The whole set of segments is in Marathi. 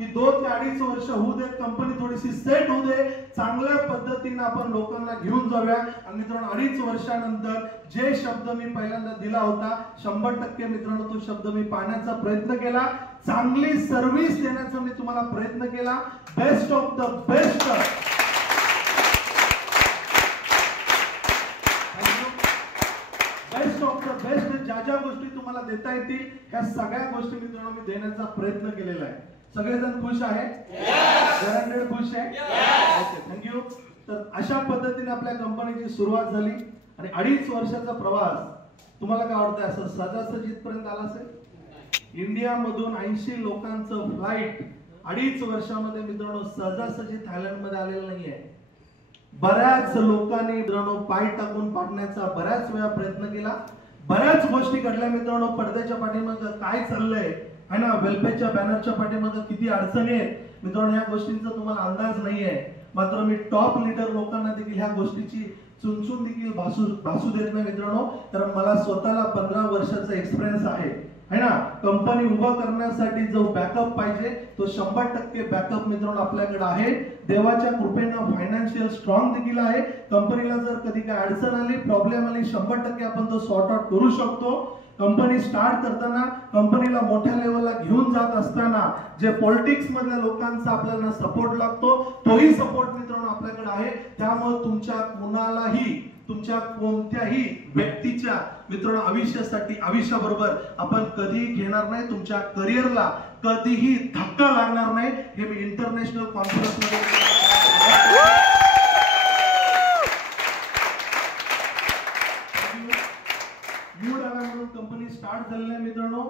की 2 ते 2.5 वर्ष होऊ दे, कंपनी थोडीशी सेट होऊ दे, चांगल्या पद्धतीने आपण लोकांना घेऊन जाऊया. आणि मित्रांनो 2.5 वर्षानंतर जे शब्द मी पहिल्यांदा दिला होता 100% मित्रांनो तो शब्द मी पाळण्याचा प्रयत्न केला. चांगली सर्व्हिस देण्याचा मी तुम्हाला प्रयत्न केला. Best of the best, best of the best ज्या ज्या गोष्टी तुम्हाला देता येतील ह्या सगळ्या गोष्टी मित्रांनो मी देण्याचा प्रयत्न केलेला आहे. सगळेजण खुश आहे? घरांकडे खुश आहे? Okay, thank you. तर अशा पद्धतीने आपल्या कंपनीची सुरुवात झाली आणि 2.5 वर्षाचा प्रवास तुम्हाला काय वाटतं असं सहजासहजी इथपर्यंत आला असेल? इंडियामधून 80 लोकांचं फ्लाईट 2.5 वर्षामध्ये मित्रांनो सहजासहजी थायलंड मध्ये आलेलं नाहीये. बऱ्याच लोकांनी मित्रांनो पाय टाकून पाडण्याचा बऱ्याच वेळा प्रयत्न केला. बऱ्याच गोष्टी घडल्या मित्रांनो. पडद्याच्या पाठीमागे काय चाललंय है ना, वेलपेच्या बॅनरच्या पाठीमागे किती अडचणी आहेत मित्रांनो, ह्या गोष्टींचा तुम्हाला अंदाज नाहीये. मात्र मी टॉप लीडर लोकांना देखील ह्या गोष्टीची चुनचुन देखील भासू देत नाही मित्रांनो. कारण मला स्वतःला 15 वर्षाचा एक्सपिरियन्स आहे ना. कंपनी उभा करण्यासाठी जो बॅकअप पाहिजे तो 100% बॅकअप मित्रांनो आपल्याकडे आहे. देवाच्या कृपेने फायनान्शियल स्ट्रॉंग देखील आहे. कंपनीला जर कधी काय अडचण आली, प्रॉब्लेम आली, 100% आपण तो सॉर्ट आउट करू शकतो. कंपनी स्टार्ट करताना, कंपनीला मोठ्या लेवलला घेऊन जात असताना जे पॉलिटिक्स मधल्या लोकांचा आपल्याला सपोर्ट लागतो तोही सपोर्ट मित्रांनो आपल्याकडे आहे. त्यामुळे तुमच्या कुणालाही, तुमच्या कोणत्याही व्यक्तीच्या मित्रांनो आयुष्यासाठी, आयुष्याबरोबर आपण कधी घेणार नाही. तुमच्या करिअरला कधीही धक्का लागणार नाही. हे मी इंटरनॅशनल कॉन्फरन्स मध्ये कंपनी स्टार्ट झालेली आहे मित्रांनो.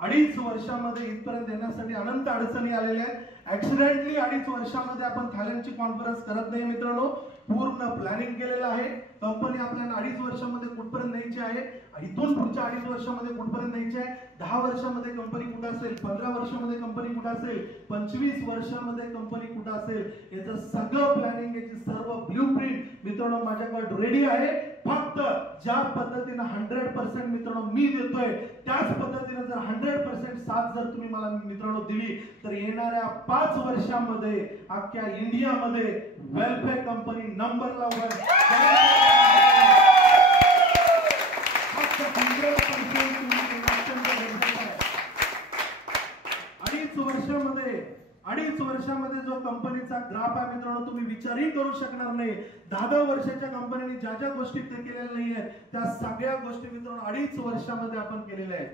2.5 वर्षामध्ये इथपर्यंत येण्यासाठी अनंत अडचणी आलेल्या आहेत. ऍक्सिडेंटली 2.5 वर्षामध्ये आपण थायलंडची कॉन्फरन्स करत नाही मित्रांनो. पूर्ण प्लॅनिंग केलेलं आहे. कंपनी आपल्याला 2.5 वर्षामध्ये कुठपर्यंत न्यायची आहे, इथून पुढच्या 2.5 वर्षामध्ये कुठपर्यंत न्यायची आहे, 10 वर्षामध्ये कंपनी कुठे असेल, 15 वर्षामध्ये कंपनी कुठे असेल, 25 वर्षामध्ये कंपनी कुठे असेल, याचं सगळं प्लॅनिंग, याची सर्व ब्लूप्रिंट मित्रांनो माझ्याकडे रेडी आहे. फक्त ज्या पद्धतीने 100% मित्रांनो मी देतोय त्याच पद्धतीने जर 100% साथ जर तुम्ही मला मित्रांनो दिली तर येणाऱ्या 5 वर्षामध्ये अख्ख्या इंडियामध्ये वेलफेअर कंपनी नंबरला वर. 2.5 वर्षामध्ये जो कंपनीचा ग्राफ आहे मित्रांनो तुम्ही विचारही करू शकणार नाही. 10 वर्षाच्या कंपनीने ज्या ज्या गोष्टी ते केलेल्या नाहीये त्या सगळ्या गोष्टी मित्रांनो 2.5 वर्षामध्ये आपण केलेल्या आहेत.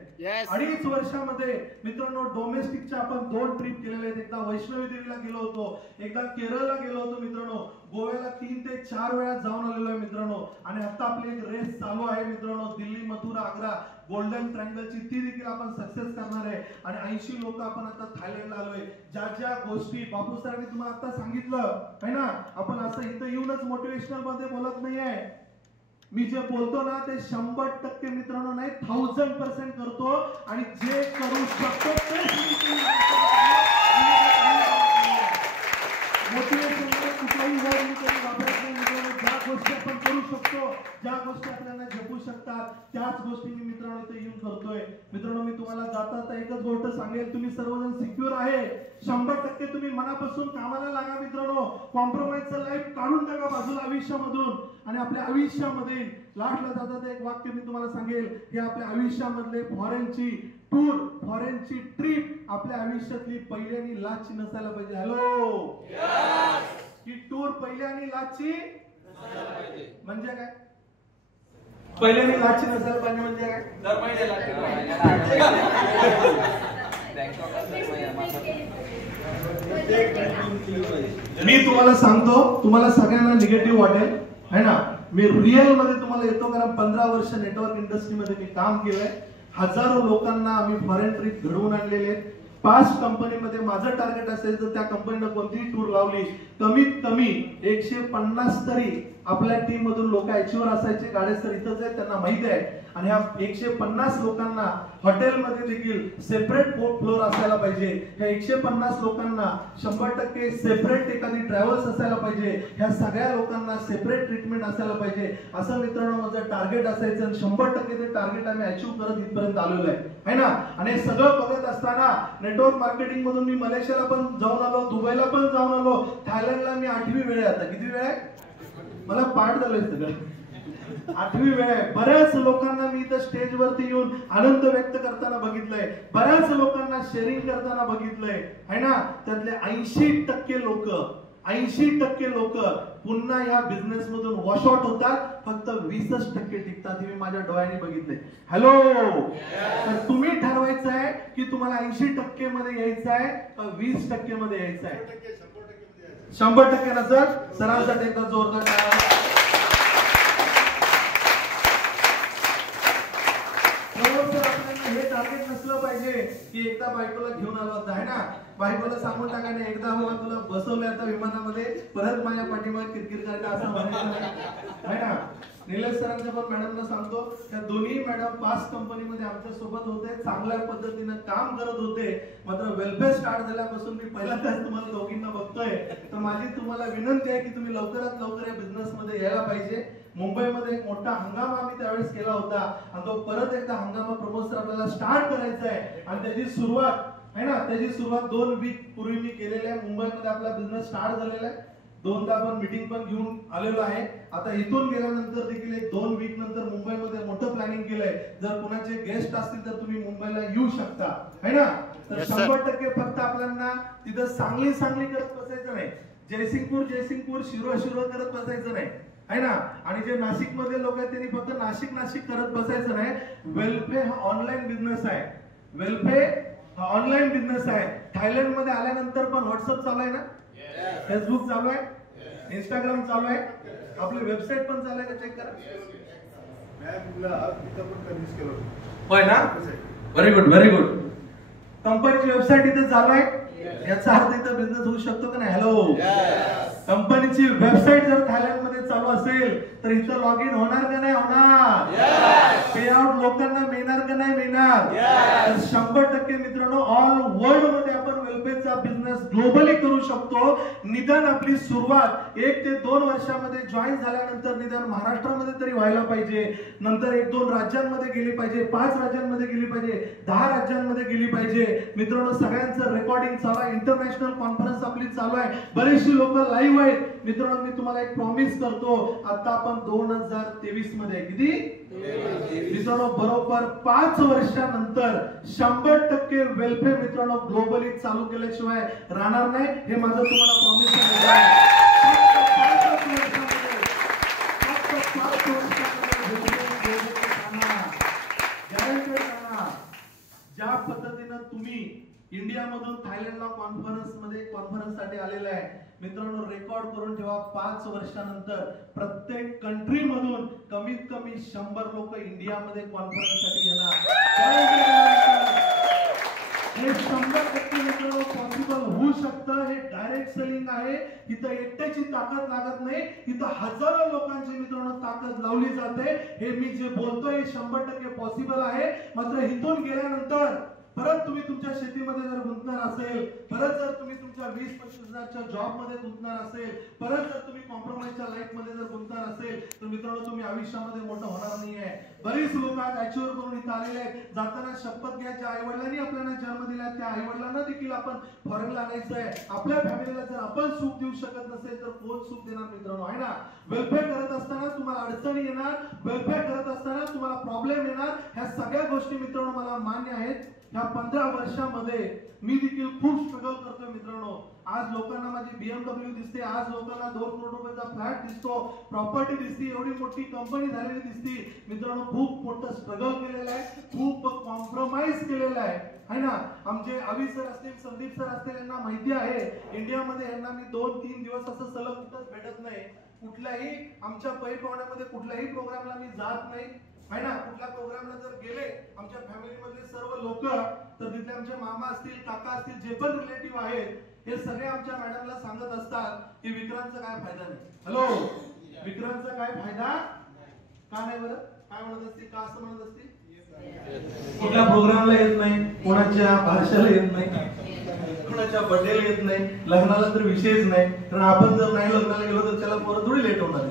2.5 वर्षामध्ये मित्रांनो डोमेस्टिकच्या आपण 2 ट्रिप केलेल्या आहेत. एकदा वैष्णवी देवीला गेलो होतो, एकदा केरळला गेलो होतो मित्रांनो, गोव्याला 3 ते 4 वेळा जाऊन आलेलो आहे मित्रांनो. आणि आता आपली एक रेस चालू आहे मित्रांनो, दिल्ली, मथुरा, आग्रा, गोल्डन ट्रायंगलची, ती देखील आपण सक्सेस करणार आहे. आणि 80 लोक आपण आता थायलंडला आलोय. ज्या ज्या गोष्टी बापू सरांनी तुम्हाला आता सांगितलं आहे ना, आपण असं इथं येऊनच मोटिवेशनल मध्ये बोलत नाहीये. मी जे बोलतो ना ते 100% मित्रांनो नाही 1000% करतो. आणि जे करू शकतो तेच मोटिवेशन कुठलाही वर्ड मी कधी वापरत नाही मित्रांनो. ज्या गोष्टी आपण करू शकतो, ज्या गोष्टी आपल्याला झेपू शकतात त्याच गोष्टी मी मित्रांनो इथे येऊन करतोय. मित्रांनो मी तुम्हाला जाता एकच गोष्ट सांगेल, तुम्ही सर्वजण सिक्युअर आहे. 100% तुम्ही मनापासून कामाला लागा मित्रांनो. कॉम्प्रोमाइजचं लाईफ काढून टाका बाजूला आयुष्यामधून. आणि आपल्या आयुष्यामध्ये लास्टला जातात एक वाक्य मी तुम्हाला सांगेल, हे आपल्या आयुष्यामधले फॉरेनची टूर, फॉरेनची ट्रिप आपल्या आयुष्यातली पहिली आणि लास्टची नसायला पाहिजे. हॅलो, ही टूर पहिली आणि लास्टची म्हणजे काय? पहिली आणि लास्टची नसायला पाहिजे म्हणजे काय? दर महिन्याला मी तुम्हाला सांगतो, तुम्हाला सगळ्यांना निगेटिव्ह वाटेल है ना. मी रिअल मध्ये तुम्हाला येतो, कारण 15 वर्ष नेटवर्क इंडस्ट्रीमध्ये मी काम केलंय. हजारो लोकांना आम्ही फॉरेन ट्रिप घडवून आणलेले. पास्ट कंपनीमध्ये माझं टार्गेट असेल तर त्या कंपनीनं कोणतीही टूर लावली कमीत कमी 150 तरी आपल्या टीम मधून लोक अचीवर असायचे. गाडे सर इथंच आहे, त्यांना माहिती आहे. आणि ह्या 150 लोकांना हॉटेलमध्ये देखील सेपरेट फ्लोर असायला पाहिजे. ह्या 150 लोकांना 100% सेपरेट एखादी ट्रॅव्हल्स असायला पाहिजे. ह्या सगळ्या लोकांना सेपरेट ट्रीटमेंट असायला पाहिजे. असं मित्रांनो माझं टार्गेट असायचं. 100% ते टार्गेट आम्ही अचीव्ह करत इथपर्यंत आलेलो आहे. है ना. आणि सगळं बघत असताना नेटवर्क मार्केटिंग मधून मी मलेशियाला पण जाऊन आलो, दुबईला पण जाऊन आलो, थायलंडला मी 8वी वेळ आहे. आता किती वेळ आहे मला पाठ झालंय सगळं, 8वी वेळ आहे. बऱ्याच लोकांना मी इथं स्टेजवरती येऊन आनंद व्यक्त करताना बघितलंय, बऱ्याच लोकांना शेअरिंग करताना बघितलंय, है ना. त्यातले 80% लोक पुन्हा या बिझनेस मधून वॉश आउट होतात, फक्त 20% टिकतात. हे मी माझ्या डोळ्यांनी बघितले. हॅलो, तर तुम्ही ठरवायचं आहे की तुम्हाला 80% मध्ये यायचं आहे का 20% मध्ये यायचं आहे. 100% ना सर, सरांसाठी एकदा जोरदार टाळ्या. हे टार्गेट नसलं पाहिजे की एकदा बायकोला घेऊन आलो होता, है ना. बायकोला सांगून टाकायला एकदा बाबा तुला बसवलं आता विमानामध्ये, परत माझ्या पाठीमागे किरकिर करायला असं म्हणायचं, है ना. निलेश सरांच्या पण मॅडमला सांगतो, त्या दोन्ही मॅडम 5 कंपनीमध्ये आमच्या सोबत होते, चांगल्या पद्धतीने काम करत होते. मात्र वेलफेअर स्टार्ट झाल्यापासून मी पहिल्यांदाच तुम्हाला दोघींना बघतोय. तर माझी तुम्हाला विनंती आहे की तुम्ही लवकरात लवकर या बिझनेस मध्ये यायला पाहिजे. मुंबईमध्ये एक मोठा हंगाम आम्ही त्यावेळेस केला होता आणि तो परत एकदा हंगामा प्रमोद सर आपल्याला स्टार्ट करायचा आहे. आणि त्याची सुरुवात है ना, त्याची सुरुवात 2 वीक पूर्वी मी केलेली आहे. मुंबईमध्ये आपला बिझनेस स्टार्ट झालेला आहे. 2दा आपण मीटिंग पण घेऊन आलेलो आहे. आता इथून गेल्यानंतर देखील एक 2 वीक नंतर मुंबईमध्ये मोठं प्लॅनिंग केलंय. जर कुणाचे गेस्ट असतील तर तुम्ही मुंबईला येऊ शकता, है ना. तर 100% फक्त आपल्याला तिथं सांगली करत बसायचं नाही, जयसिंगपूर शिरो करत बसायचं नाही, है ना. आणि जे नाशिक मध्ये लोक आहेत त्यांनी फक्त नाशिक करत बसायचं नाही. वेलफेअर हा ऑनलाईन बिझनेस आहे. थायलंड मध्ये आल्यानंतर पण व्हॉट्सअप चालू आहे ना, फेसबुक चालू आहे, इंस्टाग्राम चालू आहे, आपली वेबसाईट पण चालू आहे का चेक करा. होय ना, व्हेरी गुड. कंपनीची वेबसाईट इथे चालू आहे, याचा अर्थ इथं बिझनेस होऊ शकतो का नाही. हॅलो, कंपनीची वेबसाईट जर थायलंड मध्ये चालू असेल तर इथं लॉग इन होणार का नाही होणार, पे आउट लोकांना मिळणार का नाही मिळणार. 100% मित्रांनो, ऑल वर्ल्ड मध्ये आपण वेलफेअरचा बिझनेस ग्लोबली करू शकतो. निदान आपली सुरुवात 1 ते 2 वर्षामध्ये जॉईन झाल्यानंतर निदान महाराष्ट्रामध्ये तरी व्हायला पाहिजे, नंतर 1-2 राज्यांमध्ये गेली पाहिजे, 5 राज्यांमध्ये गेली पाहिजे, 10 राज्यांमध्ये गेली पाहिजे. मित्रांनो, सगळ्यांचं रेकॉर्डिंग चालू आहे, इंटरनॅशनल कॉन्फरन्स आपली चालू आहे, बरेचशी लोक लाईव्ह आहेत. मित्रांनो, मी तुम्हाला एक प्रॉमिस करतो, आता आपण 2023 मध्ये किती मित्रांनो, बरोबर 5 वर्षानंतर 100% वेलफेअर मित्रांनो ग्लोबली चालू केल्याशिवाय राहणार नाही. हे माझं तुम्हाला प्रॉमिस आहे. ज्या पद्धतीनं तुम्ही इंडियामधून थायलंडला कॉन्फरन्स साठी आलेला आहे मित्रांनो, रेकॉर्ड करून ठेवा. 5 वर्षानंतर प्रत्येक कंट्री मधून कमीत कमी 100 लोक इंडियामध्ये कॉन्फरन्स साठी येणार. हे 100% मित्रांनो पॉसिबल होऊ शकतं. हे डायरेक्ट सेलिंग आहे. इथं एकट्याची ताकद लागत नाही, इथं हजारो लोकांची मित्रांनो ताकद लावली जाते. हे मी जे बोलतोय 100% पॉसिबल आहे. मात्र इथून गेल्यानंतर परत तुम्ही तुमच्या शेतीमध्ये जर गुंतणार असेल, परत जर तुम्ही तुमच्या 20-25 हजारच्या जॉब मध्ये गुंतणार असेल, परत जर तुम्ही कॉम्प्रोमाइजच्या लाईफ मध्ये जर गुंतणार असेल, तर मित्रांनो तुम्ही आयुष्यामध्ये मोठं होणार नाहीये. बरीच लोक आज अॅच्युअर करून इथं आलेले आहेत. जाताना शपथ घ्यायच्या आईवडिलांनी आपल्याला जन्म दिला, त्या आईवडिलांना देखील आपण फॉरेनला आणायचं आहे. आपल्या फॅमिलीला जर आपण सुख देऊ शकत नसेल तर कोण सुख देणार मित्रांनो, आहे ना. वेलफेअर करत असताना तुम्हाला अडचणी येणार, वेलफेअर करत असताना तुम्हाला प्रॉब्लेम येणार. ह्या सगळ्या गोष्टी मित्रांनो मला मान्य आहेत. या 15 वर्षामध्ये मी देखील खूप स्ट्रगल करतोय मित्रांनो. आज लोकांना माझी BMW दिसते, आज लोकांना 2 करोड रुपयाचा फ्लॅट दिसतो, प्रॉपर्टी दिसते, एवढी मोठी कंपनी झालेली दिसते. मित्रांनो, खूप मोठं स्ट्रगल केलेलं आहे, खूप कॉम्प्रोमाइज केलेलं आहे ना. आमचे अवी सर असतील, संदीप सर असतील, यांना माहिती आहे इंडियामध्ये यांना मी 2-3 दिवस असं सलग कुठंच भेटत नाही. कुठल्याही आमच्या पै पाहुण्यामध्ये कुठल्याही प्रोग्रामला मी जात नाही, आहे ना. कुठल्या प्रोग्रामला जर गेले आमच्या फॅमिली मधले सर्व लोक, तर तिथे आमचे मामा असतील, काका असतील, जे पण रिलेटिव्ह आहेत, हे सगळे आमच्या मॅडमला सांगत असतात की विक्रांतचा काय फायदा नाही. हॅलो, विक्रांतचा काय फायदा का नाही बरं, काय म्हणत असते, का असं म्हणत असते. कुठल्या प्रोग्रामला येत नाही, कोणाच्या भाषेला येत नाही, कोणाच्या बर्थडेला येत नाही, लग्नाला तर विषयच नाही. कारण आपण जर नाही लग्नाला गेलो तर त्याला परत थोडी लेट होणार,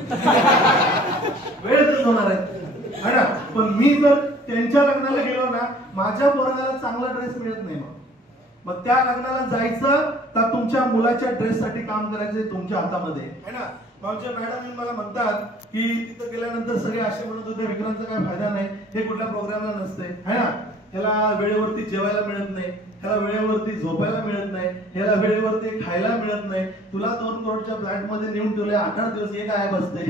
वेळच होणार आहे ना. पण मी जर त्यांच्या लग्नाला गेलो ना, माझ्या पोराला चांगला ड्रेस मिळत नाही. मग त्या लग्नाला जायचं का तुमच्या मुलाच्या ड्रेससाठी काम करायचं तुमच्या हातामध्ये आहे ना. आमच्या मॅडम मला म्हणतात की तिथं गेल्यानंतर सगळे असे म्हणत होते विक्रांतचा काय फायदा नाही, हे कुठल्या प्रोग्रामला नसते है ना, ह्याला वेळेवरती जेवायला मिळत नाही, ह्याला वेळेवरती झोपायला मिळत नाही, ह्याला वेळेवरती खायला मिळत नाही, तुला 2 करोडच्या फ्लॅट मध्ये नेऊन ठेवले 8 दिवस हे काय बसते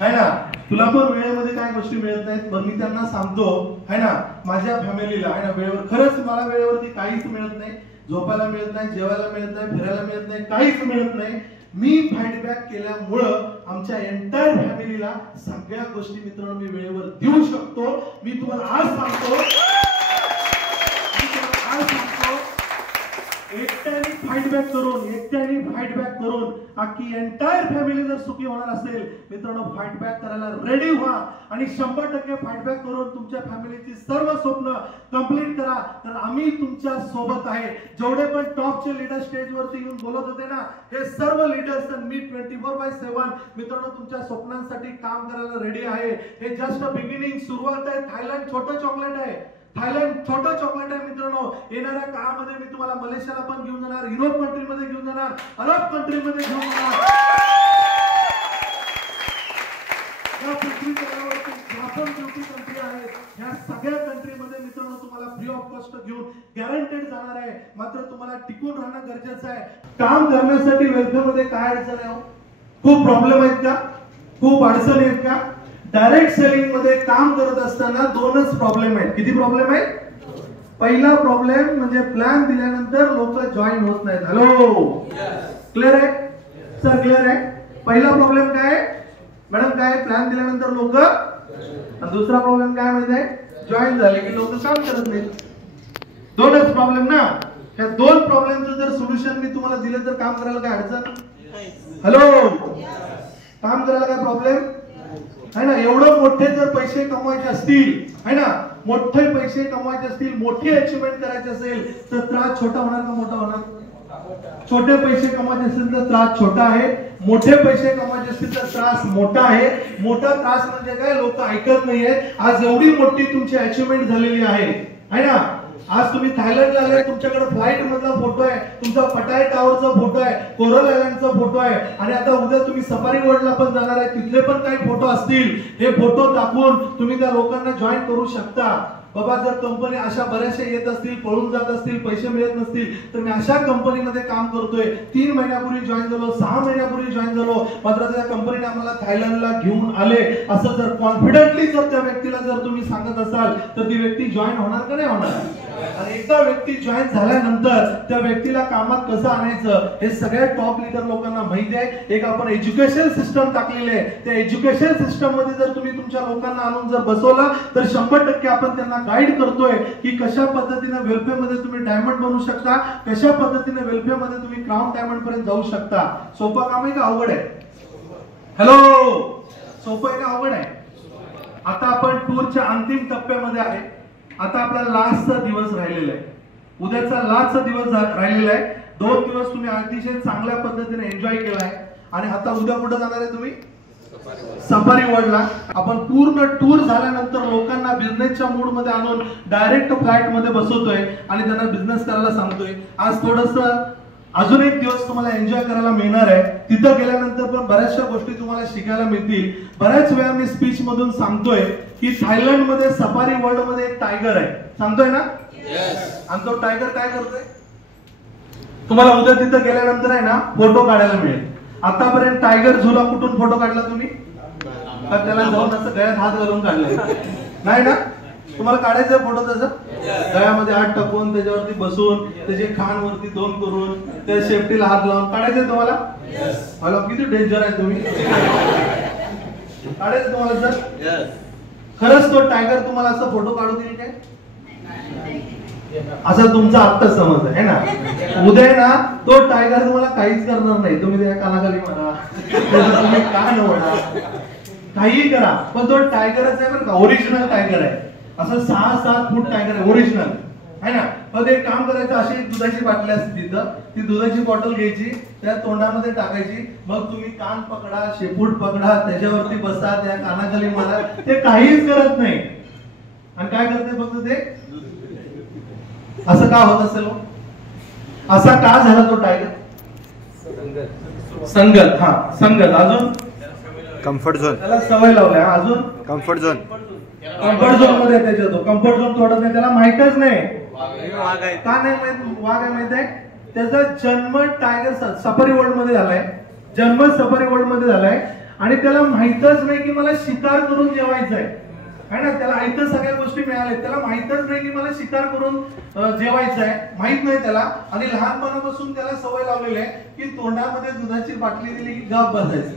है ना, तुला पण वेळेमध्ये काय गोष्टी मिळत नाहीत. पण मी त्यांना सांगतो है ना, माझ्या फॅमिलीला है ना वेळेवर, खरंच मला वेळेवरती काहीच मिळत नाही, झोपायला मिळत नाही, जेवायला मिळत नाही, फिरायला मिळत नाही, काहीच मिळत नाही. मी फाईट बॅक केल्यामुळं आमच्या एंटायर फॅमिलीला सगळ्या गोष्टी मित्रांनो मी वेळेवर देऊ शकतो. मी तुम्हाला आज सांगतो एकट्याने फाईट बॅक करून अख्खी एंटायर फॅमिली जर सुखी होणार असेल मित्रांनो, फाईट बॅक करायला रेडी व्हा आणि 100% फाईट बॅक करून तुमच्या फॅमिलीची सर्व स्वप्न कंप्लीट करा. तर आम्ही तुमच्या सोबत आहे. जेवढे पण टॉपचे लीडर स्टेजवरती येऊन बोलत होते ना, हे सर्व लीडर्स मी 24/7 मित्रांनो तुमच्या स्वप्नांसाठी काम करायला रेडी आहे. हे जस्ट बिगिनिंग, सुरुवात आहे. थायलंड छोटं चॉकलेट आहे, मित्रांनो. येणाऱ्या काळामध्ये मी तुम्हाला मलेशियाला पण घेऊन जाणार, युरोप कंट्रीमध्ये घेऊन जाणार, अरब कंट्रीमध्ये घेऊन जाणार. या पृथ्वी तलावरती जापान ब्युटी कंट्री आहे, ह्या सगळ्या कंट्रीमध्ये मित्रांनो तुम्हाला फ्री ऑफ कॉस्ट घेऊन गॅरंटेड जाणार आहे. मात्र तुम्हाला टिकून राहणं गरजेचं आहे. काम करण्यासाठी वेल्फेअरमध्ये काय अडचण आहे? खूप प्रॉब्लेम आहेत का? खूप अडचणी आहेत का? डायरेक्ट सेलिंग मध्ये काम करत असताना 2च प्रॉब्लेम आहेत. किती प्रॉब्लेम आहेत? पहिला प्रॉब्लेम म्हणजे प्लॅन दिल्यानंतर लोक जॉईन होत नाहीत. हॅलो, क्लिअर आहे सर? क्लिअर आहे? पहिला प्रॉब्लेम काय आहे मॅडम? काय? प्लॅन दिल्यानंतर लोक. आणि दुसरा प्रॉब्लेम काय माहिती आहे? जॉईन झाले की लोक काम करत नाहीत. 2च प्रॉब्लेम ना. या 2 प्रॉब्लेमचं जर सोल्युशन मी तुम्हाला दिलं तर काम करायला काय अडचण? हॅलो, काम करायला काय प्रॉब्लेम है ना? एवढं मोठे जर पैसे कमवायचे असतील है ना, मोठे पैसे कमवायचे असतील, मोठी अचिव्हमेंट करायची असेल तर त्रास छोटा होणार का मोठा होणार? छोटे पैसे कमवायचे असतील तर त्रास छोटा आहे, मोठे पैसे कमवायचे असतील तर त्रास मोठा आहे. मोठा त्रास म्हणजे काय? लोक ऐकत नाहीये. आज एवढी मोठी तुमची अचिव्हमेंट झालेली आहे है ना. आज तुम्ही थायलंडला आलाय, तुमच्याकडे फ्लाइट मधला फोटो आहे, तुमचा पटाय टावरचा फोटो आहे, कोरल आयलंडचा फोटो आहे, आणि आता उद्या तुम्ही सफारी वर्ल्डला पण जाणार आहे, तिथले पण काही फोटो असतील. हे फोटो दाखवून तुम्ही त्या लोकांना जॉईन करू शकता. बाबा जर कंपनी अशा बऱ्याचशा येत असतील, पळून जात असतील, पैसे मिळत नसतील, तर मी अशा कंपनीमध्ये काम करतोय. 3 महिन्यापूर्वी जॉईन झालो, 6 महिन्यापूर्वी जॉईन झालो, मात्र त्या कंपनीने आम्हाला थायलंडला घेऊन आले असं जर कॉन्फिडेंटली जर त्या व्यक्तीला जर तुम्ही सांगत असाल तर ती व्यक्ती जॉईन होणार का नाही होणार? आणि एकदा व्यक्ती जॉईन झाल्यानंतर त्या व्यक्तीला कामात कसं आणायचं हे सगळ्या टॉप लीडर लोकांना माहिती आहे. एक आपण एज्युकेशन सिस्टम टाकलेले आहे. त्या एज्युकेशन सिस्टम मध्ये जर तुम्ही तुमच्या लोकांना आणून जर बसवलं तर 100% आपण त्यांना गाईड करतोय की कशा पद्धतीने वेलफेअर मध्ये तुम्ही डायमंड बनवू शकता, कशा पद्धतीने वेलफेअर मध्ये तुम्ही क्राउन डायमंड पर्यंत जाऊ शकता. सोपं काम आहे का अवघड आहे? हॅलो, सोपं आहे का अवघड आहे? आता आपण टूरच्या अंतिम टप्प्यामध्ये आहे. आता आपला लास्टचा दिवस राहिलेला आहे, उद्याचा लास्टचा दिवस राहिलेला आहे. 2 दिवस तुम्ही अतिशय चांगल्या पद्धतीने एन्जॉय केला आहे आणि आता उद्या कुठे जाणार आहे तुम्ही? सफारी वर्ल्डला. आपण पूर्ण टूर झाल्यानंतर लोकांना बिझनेसच्या मूड मध्ये आणून डायरेक्ट फ्लाइट मध्ये बसवतोय आणि त्यांना बिझनेस करायला सांगतोय. आज थोडंसं अजून एक दिवस तुम्हाला एन्जॉय करायला मिळणार आहे. तिथं गेल्यानंतर पण बऱ्याचशा गोष्टी तुम्हाला शिकायला मिळतील. बऱ्याच वेळा मी स्पीच मधून सांगतोय की थायलंड मध्ये सफारी वर्ल्ड मध्ये एक टायगर आहे, सांगतोय ना. आणि तो टायगर काय करतोय? तुम्हाला उद्या तिथं गेल्यानंतर आहे ना फोटो काढायला मिळेल. आतापर्यंत टायगर झुला कुठून फोटो काढला तुम्ही? का त्याला जाऊन असं गळ्यात हात घालून काढलाय? नाही ना. तुम्हाला काढायचा फोटो तसं गळ्यामध्ये हात टाकून त्याच्यावरती बसून त्याचे खान वरती 2 करून त्या शेपटीला हात लावून काढायचंय तुम्हाला? मला किती डेंजर आहे तुम्ही. काढायचं तुम्हाला सर? खरंच तो टायगर तुम्हाला असं फोटो काढू देईल काय? असा तुमचा आत्ता समज आहे ना. उद्या ना तो टायगर तुम्हाला काहीच करणार नाही. तुम्ही त्या कानाखाली म्हणा, तुम्ही कान ओढा, काही करा, पण तो टायगरच आहे बरं का, ओरिजिनल टायगर आहे. असं 6-7 फूट टायगर आहे, ओरिजिनल आहे ना. मग एक काम करायचं, अशी एक दुधाची बाटली असते तिथं, ती दुधाची बॉटल घ्यायची, त्या तोंडामध्ये टाकायची, मग तुम्ही कान पकडा, शेपूट पकडा, त्याच्यावरती बसा, त्या कानाखाली मारा, ते काहीच करत नाही. आणि काय करते फक्त ते. असं का होत असेल? असा का झाला तो टायगर? संगत. हा, संगत. अजून कम्फर्ट झोन, त्याला सवय लावल्या. अजून कम्फर्ट झोन, कम्फर्ट झोन मध्ये त्याच्या तो कम्फर्ट झोन तोडत नाही, त्याला माहितच नाही. का नाही माहित? वाघ आहे माहित आहे. त्याचा जन्म टायगर सफारी वर्ल्ड मध्ये झालाय, जन्म सफारी वर्ल्ड मध्ये झालाय, आणि त्याला माहितच नाही की मला शिकार करून जेवायचं आहे ना. त्याला इथं सगळ्या गोष्टी मिळाल्या, त्याला माहितच नाही की मला शिकार करून जेवायचं आहे, माहित नाही त्याला. आणि लहानपणापासून त्याला सवय लावलेली आहे की तोंडामध्ये दुधाची बाटली दिली की गप बसायचं,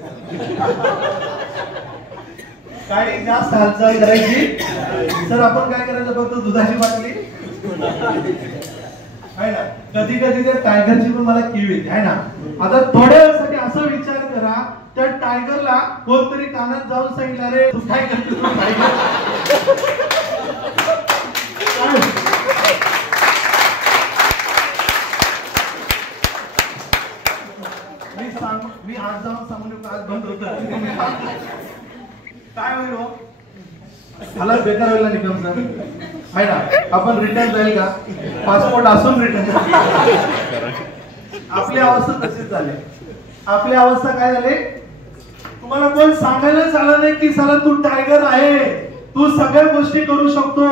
काही जास्त हालचाल करायची. तर आपण काय करायचं, फक्त दुधाची बाटली आहे ना. कधी कधी त्या टायगरची पण मला कीव येते आहे ना. आता थोड्या वेळासाठी असा विचार करा, त्या टायगरला कोणतरी कानात जाऊन सांगितलं, अरे तू काय करतोस टायगर? मी आज जाऊन सांगून आज बंद होत काय होईल हो? मला बेकार व्हायला निकम सर आहे ना. आपण रिटर्न जाईल का? पासपोर्ट असून रिटर्न. आपली अवस्था तशीच झाली. आपली अवस्था काय झाली? तुम्हाला कोण सांगायलाच आलं नाही की साला तू टायगर आहे, तू सगळ्या गोष्टी करू शकतो,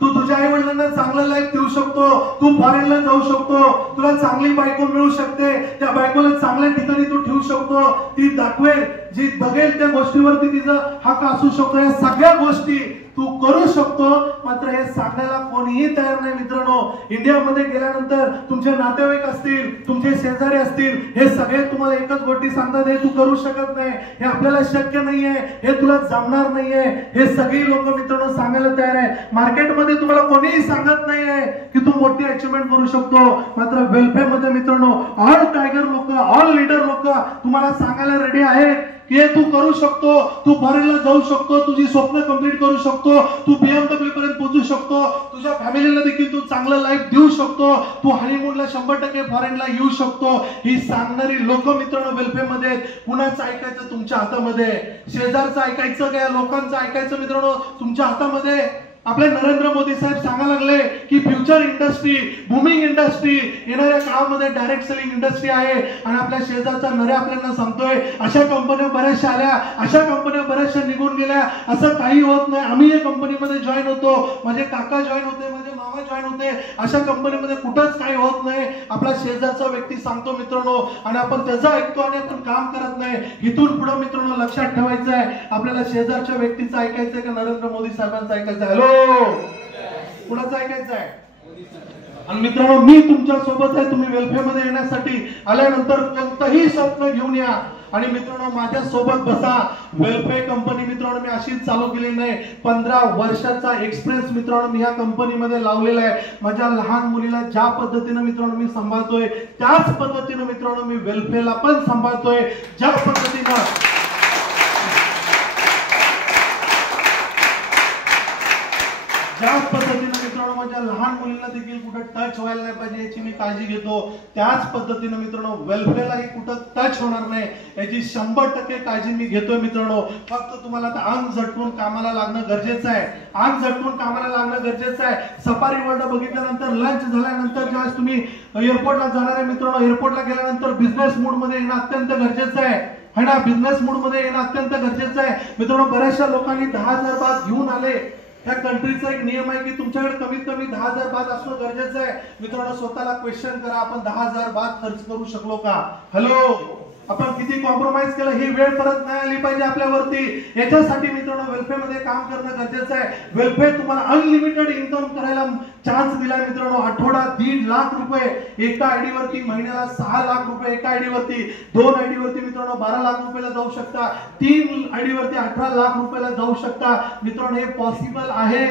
तू तुझ्या आई वडिलांना चांगलं लाईफ देऊ शकतो, तू फॉरेनला जाऊ शकतो, तुला चांगली बायको मिळू शकते, त्या बायकोला चांगल्या ठिकाणी तू ठेवू शकतो, ती दाखवेल, जी बघेल त्या गोष्टीवरती तिचा हक्क असू शकतो. या सगळ्या गोष्टी तू करू शकतो, मात्र हे सांगायला कोणीही तयार नाही. मित्रांनो, इंडियामध्ये गेल्यानंतर तुमचे नातेवाईक असतील, तुमचे शेजारी असतील, हे सगळे तुम्हाला एकच गोष्टी सांगतात, हे तू करू शकत नाही, हे आपल्याला शक्य नाहीये, हे तुला जमणार नाहीये. हे सगळी लोक मित्रांनो सांगायला तयार आहे. मार्केटमध्ये तुम्हाला कोणीही सांगत नाहीये की तू मोठी अचिव्हमेंट करू शकतो, मात्र वेलफेअर मध्ये मित्रांनो ऑल टायगर लोक, ऑल लीडर लोक तुम्हाला सांगायला रेडी आहेत की तू करू शकतो, तू फॉरेनला जाऊ शकतो, तुझी स्वप्न कंप्लीट करू शकतो, तू BMW पर्यंत पोहोचू शकतो, तुझ्या फॅमिलीला देखील तू चांगलं लाईफ देऊ शकतो, तू हनीमूनला 100% फॉरेनला येऊ शकतो. ही सांगणारी लोक मित्रांनो वेलफेअर मध्ये. कुणाचं ऐकायचं? तुमच्या हातामध्ये. शेजारचं ऐकायचं का? लोकांचं ऐकायचं मित्रांनो तुमच्या हातामध्ये. आपले नरेंद्र मोदी साहेब सांगायला लागले की फ्युचर इंडस्ट्री, बूमिंग इंडस्ट्री येणाऱ्या काळामध्ये डायरेक्ट सेलिंग इंडस्ट्री आहे. आणि आपल्या शेजारचा नऱ्या आपल्याला सांगतोय अशा कंपन्या बऱ्याचशा आल्या, अशा कंपन्या बऱ्याचशा निघून गेल्या, असं काही होत नाही. आम्ही या कंपनीमध्ये जॉईन होतो, माझे काका जॉईन होते, माझे मामा जॉईन होते, अशा कंपनीमध्ये कुठंच काही होत नाही. आपला शेजारचा व्यक्ती सांगतो मित्रांनो, आणि आपण त्याचं ऐकतो आणि आपण काम करत नाही. इथून पुढे मित्रांनो लक्षात ठेवायचं आहे, आपल्याला शेजारच्या व्यक्तीचं ऐकायचंय का नरेंद्र मोदी साहेबांचं ऐकायचं? हॅलो, कुणाचं ऐकायचं आहे? आणि मित्रांनो मी तुमच्या सोबत आहे. तुम्ही वेलफेअर मध्ये येण्यासाठी आल्यानंतर कोणतंही स्वप्न घेऊन या आणि मित्रांनो माझ्या सोबत बसा. वेलफेअर कंपनी मित्रांनो मी अशीच चालू केली नाही. 15 वर्षाचा एक्सपिरियन्स मित्रांनो मी या कंपनीमध्ये लावलेला आहे. माझ्या लहान मुलीला ज्या पद्धतीने मित्रांनो मी सांभाळतोय, त्याच पद्धतीने मित्रांनो मी वेलफेअरला पण सांभाळतोय. ज्या पद्धतीने मित्रांनो माझ्या लहान मुलींना देखील कुठं टच व्हायला नाही पाहिजे याची मी काळजी घेतो, त्याच पद्धतीने मित्रांनो वेलफेअरलाही कुठं टच होणार नाही याची 100% काळजी मी घेतोय. मित्रांनो फक्त तुम्हाला आता अंग झटकून कामाला लागणं गरजेचं आहे. अंग झटकून कामाला लागणं गरजेचं आहे. सफारी वर्ल्ड बघितल्यानंतर, लंच झाल्यानंतर जेव्हा तुम्ही एअरपोर्टला जाणार आहे मित्रांनो, एअरपोर्टला गेल्यानंतर बिझनेस मूड मध्ये येणं अत्यंत गरजेचं आहे ना. बिझनेस मूड मध्ये येणं अत्यंत गरजेचं आहे. मित्रांनो बऱ्याचशा लोकांनी 10,000 बात घेऊन आले. त्या कंट्रीचा एक नियम आहे की तुमच्याकडे कमीत कमी 10,000 बात असणं गरजेचं आहे. मित्रांनो स्वतःला क्वेश्चन करा, आपण 10,000 बात खर्च करू शकलो का? हॅलो, आपण किती कॉम्प्रोमाइज केलं, ही वेळ परत नाही आली पाहिजे आपल्यावरती. याच्यासाठी मित्रांनो वेलफेअर मध्ये काम करणं गरजेचं आहे. वेलफेअर तुम्हाला अनलिमिटेड इन्कम करायला चान्स दिलाय मित्रांनो. आठवडा 1.5 लाख रुपये एका आयडी वरती, महिन्याला 6 लाख रुपये एका आयडी वरती, 2 आयडी वरती मित्रांनो 12 लाख रुपयाला जाऊ शकता, 3 आयडी वरती 18 लाख रुपयाला जाऊ शकता. मित्रांनो हे पॉसिबल आहे,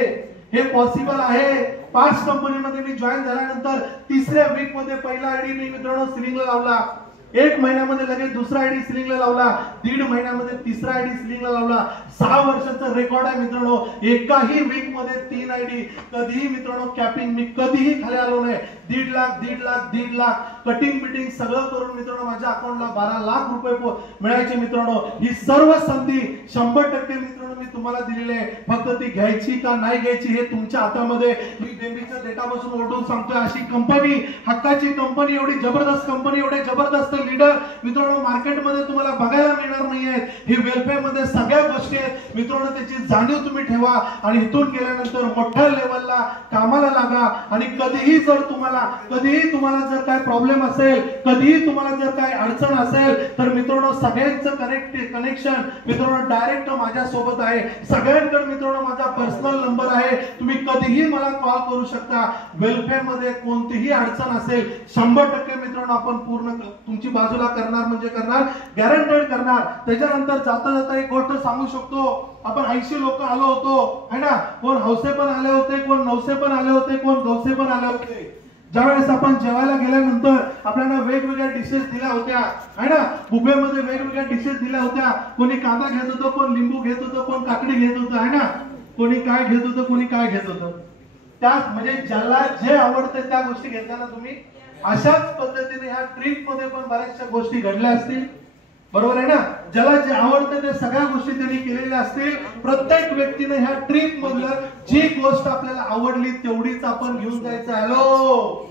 हे पॉसिबल आहे. 5 कंपनीमध्ये मी जॉईन झाल्यानंतर 3ऱ्या वीक मध्ये पहिला आयडी मी मित्रांनो सिलिंगला लावला. 1 महिन्यामध्ये लगेच दुसरा आयडी सिलिंगला लावला, 1.5 महिन्यामध्ये तिसरा आयडी सिलिंगला लावला. 6 वर्षाचा रेकॉर्ड आहे मित्रांनो. एकाही वीक मध्ये 3 आयडी. कधीही मित्रांनो कॅपिंग मी कधीही खाली आलो नाही. 1.5 लाख कटिंग बिटिंग सगळं करून मित्रांनो माझ्या अकाउंटला 12 लाख रुपये मिळायचे मित्रांनो. ही सर्व संधी 100% मित्रांनो मी तुम्हाला दिलेली आहे. फक्त ती घ्यायची का नाही घ्यायची हे तुमच्या हातामध्ये. मी बेबीच्या डेटापासून ओढून सांगतोय, अशी कंपनी, हक्काची कंपनी, एवढी जबरदस्त कंपनी, एवढे जबरदस्त लीडर मित्रांनो मार्केटमध्ये तुम्हाला बघायला मिळणार नाही आहेत. ही वेलफेअर मध्ये सगळ्या गोष्टी आहेत मित्रांनो. त्याची जाणीव तुम्ही ठेवा आणि इथून गेल्यानंतर मोठ्या लेवलला कामाला लागा. आणि कधीही तुम्हाला जर काय प्रॉब्लेम असेल, कधीही तुम्हाला जर काय अडचण असेल तर मित्रांनो सगळ्यांचं कनेक्शन मित्रांनो डायरेक्ट माझ्या सोबत आहे. सगळ्यांकडे मित्रांनो माझा पर्सनल नंबर आहे. तुम्ही कधीही मला कॉल करू शकता. वेलफेअर मध्ये कोणतीही अडचण असेल 100% मित्रांनो आपण पूर्ण तुमची बाजूला करणार म्हणजे करणार, गॅरंटेड करणार. त्याच्यानंतर जाता जाता एक गोष्ट सांगू शकतो, आपण 80 लोक आलो होतो है ना. कोण हौसे पण आले होते, कोण नवसे पण आले होते, कोण गौसे पण आले होते. ज्यावेळेस आपण जेवायला गेल्यानंतर आपल्याला वेगवेगळ्या डिशेस दिल्या होत्या है ना. बुफेमध्ये वेगवेगळ्या डिशेस दिल्या होत्या. कोणी कांदा घेत होतं, कोण लिंबू घेत होतं, कोण काकडी घेत होतं है ना. कोणी काय घेत होतं, कोणी काय घेत होतं. त्या म्हणजे ज्याला जे आवडतं त्या गोष्टी घेतल्या ना तुम्ही. अशाच पद्धतीने ह्या ट्रिप मध्ये पण बऱ्याचशा गोष्टी घडल्या असतील. बरोबर आहे ना. ज्याला जे आवडतं ते सगळ्या गोष्टी त्यांनी केलेल्या असतील. प्रत्येक व्यक्तीने ह्या ट्रिप मधलं जी गोष्ट आपल्याला आवडली तेवढीच आपण घेऊन जायचं. हॅलो